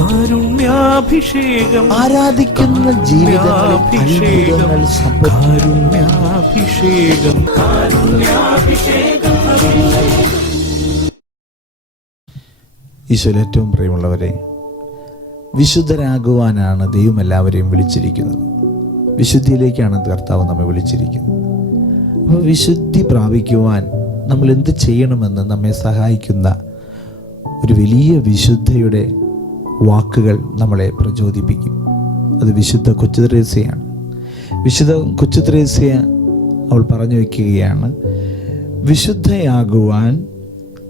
കാരുണ്യാഭിഷേകം, ആരാധിക്കുന്ന ജീവിതങ്ങളിൽ കാരുണ്യാഭിഷേകം, കാരുണ്യാഭിഷേകം. ഈശോയിൽ ഏറ്റവും പ്രിയമുള്ളവരെ, വിശുദ്ധരാകുവാനാണ് ദൈവം എല്ലാവരെയും വിളിച്ചിരിക്കുന്നത്. വിശുദ്ധിയിലേക്കാണ് കർത്താവ് നമ്മെ വിളിച്ചിരിക്കുന്നത്. അപ്പോൾ വിശുദ്ധി പ്രാപിക്കുവാൻ നമ്മൾ എന്ത് ചെയ്യണമെന്ന് നമ്മെ സഹായിക്കുന്ന ഒരു വലിയ വിശുദ്ധയുടെ വാക്കുകൾ നമ്മളെ പ്രചോദിപ്പിക്കും. അത് വിശുദ്ധ കൊച്ചുത്രേസ്യയാണ്. വിശുദ്ധ കൊച്ചുത്രേസ്യ അവൾ പറഞ്ഞു വയ്ക്കുകയാണ്, വിശുദ്ധയാകുവാൻ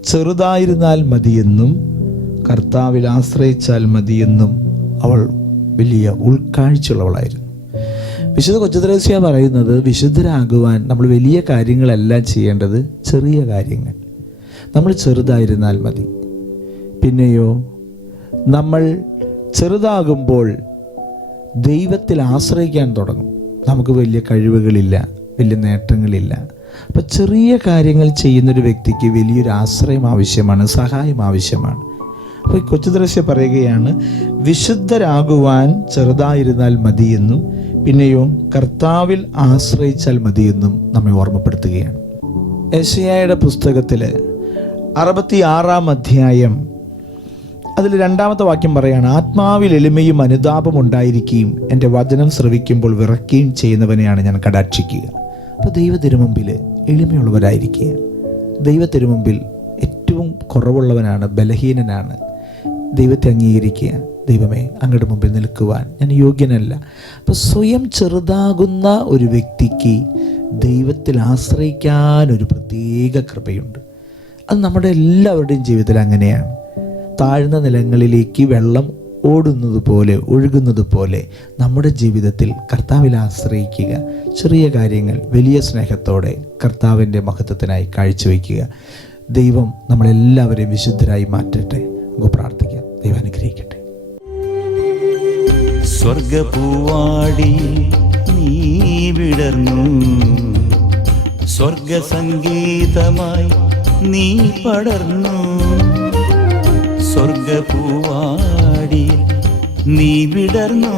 ചെറുതായിരുന്നാൽ മതിയെന്നും കർത്താവിൽ ആശ്രയിച്ചാൽ മതിയെന്നും അവൾ വലിയ ഉൾക്കാഴ്ചയുള്ളവളായിരുന്നു. വിശുദ്ധ കൊച്ചുത്രേസ്യ പറയുന്നത്, വിശുദ്ധരാകുവാൻ നമ്മൾ വലിയ കാര്യങ്ങളല്ല ചെയ്യേണ്ടത്, ചെറിയ കാര്യങ്ങൾ. നമ്മൾ ചെറുതായിരുന്നാൽ മതി. പിന്നെയോ നമ്മൾ ചെറുതാകുമ്പോൾ ദൈവത്തിൽ ആശ്രയിക്കാൻ തുടങ്ങും. നമുക്ക് വലിയ കഴിവുകളില്ല, വലിയ നേട്ടങ്ങളില്ല. അപ്പം ചെറിയ കാര്യങ്ങൾ ചെയ്യുന്നൊരു വ്യക്തിക്ക് വലിയൊരു ആശ്രയം ആവശ്യമാണ്, സഹായം ആവശ്യമാണ്. അപ്പോൾ കൊച്ചുത്രേസ്യ പറയുകയാണ്, വിശുദ്ധരാകുവാൻ ചെറുതായിരുന്നാൽ മതിയെന്നും പിന്നെയോ കർത്താവിൽ ആശ്രയിച്ചാൽ മതിയെന്നും നമ്മെ ഓർമ്മപ്പെടുത്തുകയാണ്. യെശയ്യായുടെ പുസ്തകത്തിൽ 66-ാം അധ്യായം അതിൽ 2-ാമത്തെ വാക്യം പറയാണ്, ആത്മാവിൽ എളിമയും അനുതാപം ഉണ്ടായിരിക്കുകയും എൻ്റെ വചനം ശ്രവിക്കുമ്പോൾ വിറയ്ക്കുകയും ചെയ്യുന്നവനെയാണ് ഞാൻ കടാക്ഷിക്കുക. അപ്പോൾ ദൈവത്തിരുമുമ്പിൽ എളിമയുള്ളവരായിരിക്കുക. ദൈവത്തിരുമുമ്പിൽ ഏറ്റവും കുറവുള്ളവനാണ്, ബലഹീനനാണ്. ദൈവത്തെ അംഗീകരിക്കുക. ദൈവമേ, അങ്ങയുടെ മുമ്പിൽ നിൽക്കുവാൻ ഞാൻ യോഗ്യനല്ല. അപ്പോൾ സ്വയം ചെറുതാകുന്ന ഒരു വ്യക്തിക്ക് ദൈവത്തിൽ ആശ്രയിക്കാൻ ഒരു പ്രത്യേക കൃപയുണ്ട്. അത് നമ്മുടെ എല്ലാവരുടെയും ജീവിതത്തിൽ അങ്ങനെയാണ്. താഴ്ന്ന നിലങ്ങളിലേക്ക് വെള്ളം ഓടുന്നത് പോലെ, ഒഴുകുന്നത് പോലെ നമ്മുടെ ജീവിതത്തിൽ കർത്താവിൽ ആശ്രയിക്കുക. ചെറിയ കാര്യങ്ങൾ വലിയ സ്നേഹത്തോടെ കർത്താവിൻ്റെ മഹത്വത്തിനായി കാഴ്ചവെക്കുക. ദൈവം നമ്മളെല്ലാവരെയും വിശുദ്ധരായി മാറ്റട്ടെ. നമുക്ക് പ്രാർത്ഥിക്കാം. ദൈവം അനുഗ്രഹിക്കട്ടെ. സ്വർഗപൂവാടി നീ വിടർന്നു, സ്വർഗസംഗീതമായി നീ പടർന്നു. സ്വർഗപൂവാടി നീ വിടർന്നു,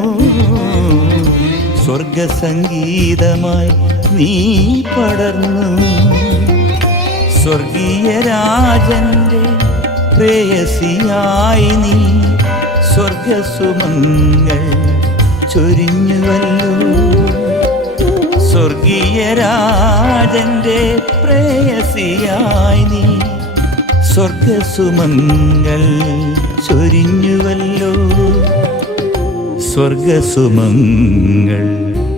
സ്വർഗസംഗീതമായി നീ പടർന്നു. സ്വർഗീയ രാജന്റെ പ്രേയസിയായി നീ സ്വർഗസുമങ്ങൾ ചൊരിഞ്ഞുവല്ലോ. സ്വർഗീയ രാജന്റെ പ്രേയസിയായി നീ സ്വർഗസുമങ്ങൾ ചൊരിഞ്ഞുവല്ലോ. സ്വർഗസുമങ്ങൾ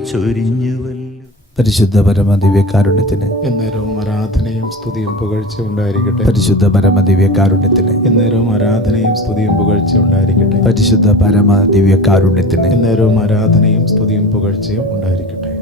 ചൊരിഞ്ഞുവല്ലോ. പരിശുദ്ധ പരമദിവ്യകാരുണ്യത്തിന് എന്നേരവും ആരാധനയും സ്തുതിയും പുകഴ്ച ഉണ്ടായിരിക്കട്ടെ. പരിശുദ്ധ പരമദിവ്യകാരുണ്യത്തിന് എന്നേരവും ആരാധനയും സ്തുതിയും പുകഴ്ച ഉണ്ടായിരിക്കട്ടെ. പരിശുദ്ധ പരമദിവ്യകാരുണ്യത്തിന് എന്നേരവും ആരാധനയും സ്തുതിയും പുകഴ്ചയും ഉണ്ടായിരിക്കട്ടെ.